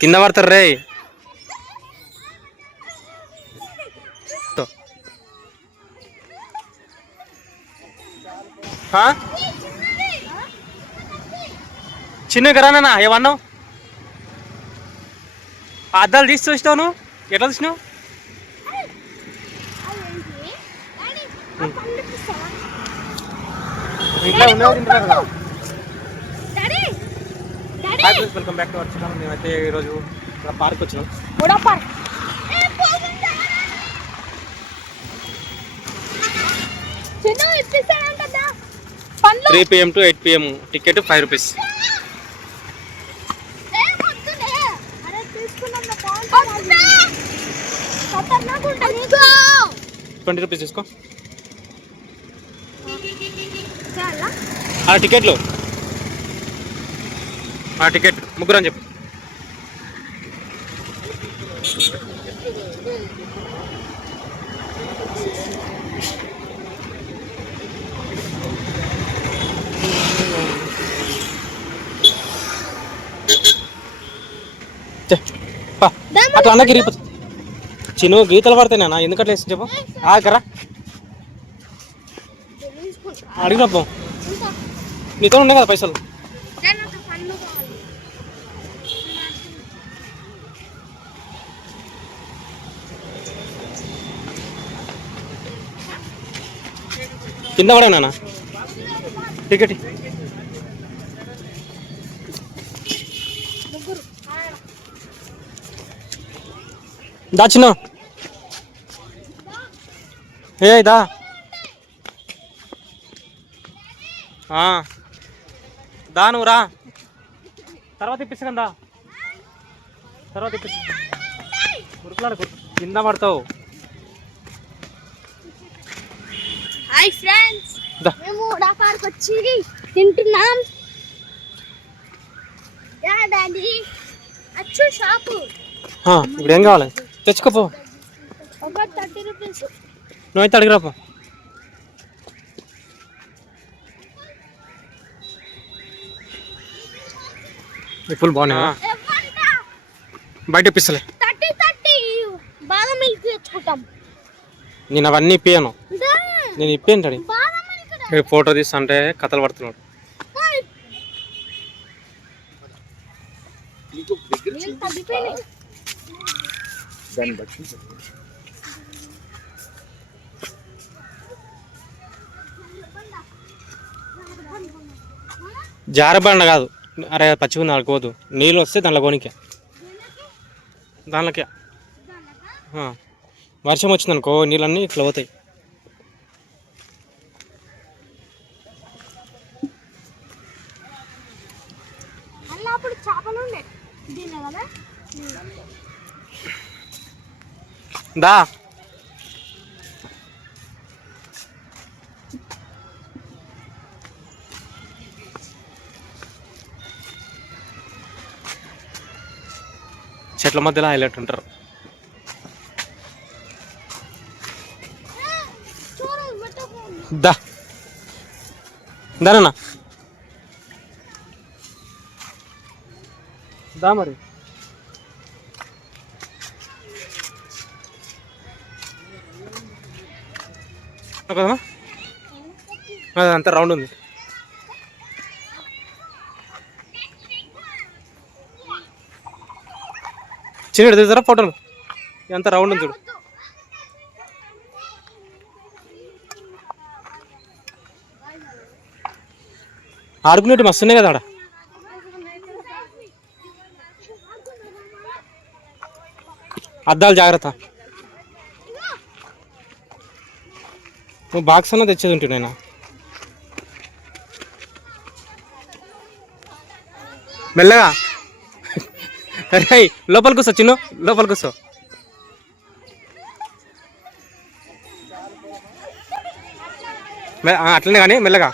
కింద పడతారు రే. చిన్న కరానా ఏమన్నావు అద్దాలు తీసి చూసినావు నువ్వు? ఎట్లా చూసినావు? ఇంట్లో ఉండేవారు తింటున్నారు కదా? Hi friends welcome back to our channel మేమైతే ఈరోజు ఇక్కడ పార్క్ వచ్చినాం. కదా పండ్లు. Three PM to eight PM ticket five rupees twenty rupees తీసుకో. టికెట్లు ఆ టికెట్ ముగ్గురు అని చెప్పు. అట్లా అన్నకి ఇరిగిపోతుంది చిన్న గీతలు పడతాయి నా ఎందుకట్లా వేసి చెప్పు. ఆగరా. అడిగినా పో. నీతో ఉన్నాయి కదా పైసలు నాకు పండ్లు కావాలి కింద పడే నాన్న. టికెట్ దాచిన ఏ దా. ఆ. దా నువ్వు రా. తర్వాత ఇప్పిస్తాను దా. తర్వాత ఇప్పిస్తా. ఉరుకులాడు కింద పడతావు. హాయ్ ఫ్రెండ్స్ మేము ఉడా పార్క్ వచ్చి తింటున్నాం. Yeah daddy. అచ్చు షాపు. ఇప్పుడు ఏం కావాలి? తెచ్చుకోపో. ఒక థర్టీ రూపీస్. నువ్వైతే అడిగిరాపో ఇప్పుడు బాగున్నాయి? బయట ఇప్పిస్తలే థర్టీ థర్టీ. బాదం మిల్క్ తెచ్చుకుంటాం. నేను అవన్నీ ఇప్పియాను నేను దా. ఇక్కడ ఫోటో తీస్తా అంటే కథలు పడుతున్నాడు. జారబండ కాదు. అరే పచ్చి ఉంది ఆడుకోవద్దు నీళ్ళు వస్తే దాంట్లో కొనికే దాంట్లోకే. వర్షం వచ్చిందనుకో నీళ్ళన్నీ ఇట్లా పోతాయి. దా చెట్ల మధ్యలో హైలైట్ ఉంటారు. దా. దానన్నా దా మరి. కదమ్మా అంతా రౌండ్ ఉంది. చిన్న దిగుతారా ఫోటోలు? ఎంత రౌండ్ ఉంది చూడు. ఆడుకునేటి మస్తు ఉన్నాయి కదా ఆడ. అద్దాలు జాగ్రత్త. నువ్వు బాక్స్ అన్న తెచ్చేది ఉంటు నేను మెల్లగా. అరే లోపల కూర్చో చిన్న. లోపల వస్తా. మె- అట్లనే కానీ మెల్లగా.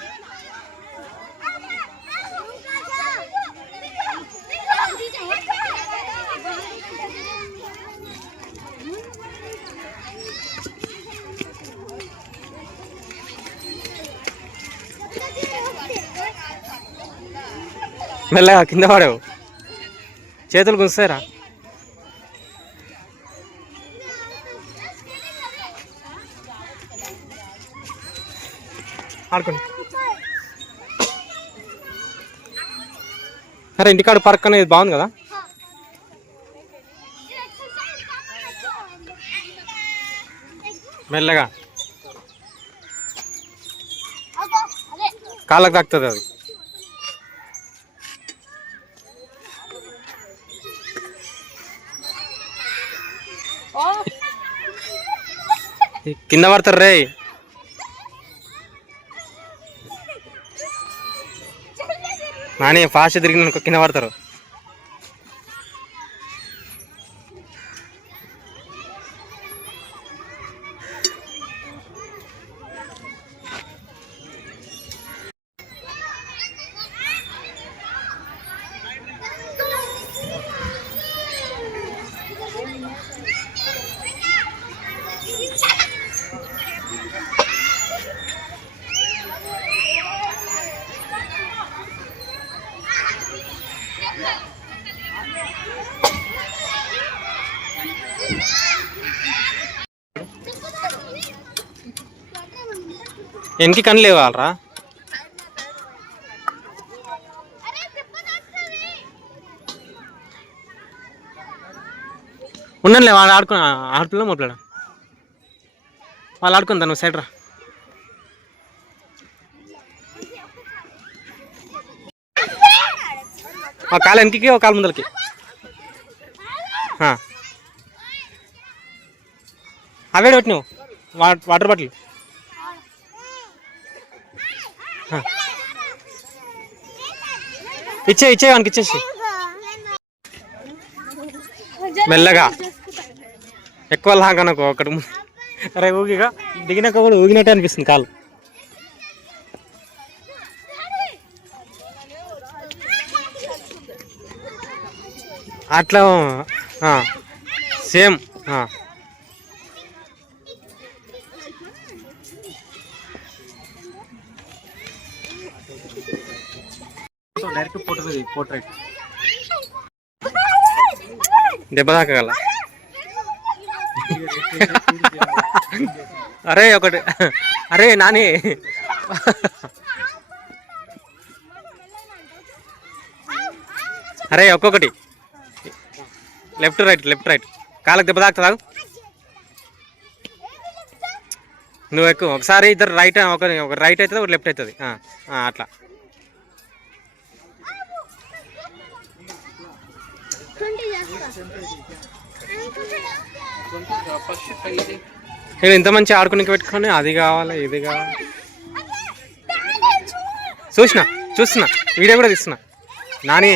మెల్లగా కింద పడావు. చేతులు గుంస్తాయిరా ఆడుకోండి. అరే ఇంటికాడ పార్క్ అనేది బాగుంది కదా? మెల్లగా. కాళ్ళకు తాకుతుంది అది. కింద పడతారు రే. నాని ఫాస్ట్ తిరిగిన కింద పడతారు. ఎనికి కన్ను లేవాలరా? ఉండండిలే వాళ్ళు ఆడుకున్నా ఆడపిల్ల మొదలాడ వాళ్ళు ఆడుకుందా నువ్వు సైడ్ రా. కాలు వెనక్కి ఒక కాలు ముందలకి. ఆ. అవే నువ్వు. వా- వాటర్ బాటిల్. ఇచ్చే ఇచ్చే వానికి ఇచ్చేసి. మెల్లగా. ఎక్కువ లాగనకు ఒకటి ము- అరే ఊగిగా. దిగినాక కూడా ఊగినట్టే అనిపిస్తుంది కాలు. అట్లా సేమ్ డైరెక్ట్ పోర్ట్రైట్. దెబ్బ తాకగల. అరే ఒకటి అరే నాని. అరే ఒక్కొక్కటి. Left right left right. కాళ్ళకి దెబ్బ తాకుతుందా నువ్వు ఎక్కువ ఒకసారి ఇద్దరు రైట్ ఒక ఒక రైట్ అవుతుంది ఒక లెఫ్ట్ అవుతుంది. అట్లా. నేను ఇంత మంచి ఆడుకునికి పెట్టుకొని అది కావాలి ఇది కావాలి. చూసిన చూస్తున్నా. వీడియో కూడా తీస్తున్నా. నాని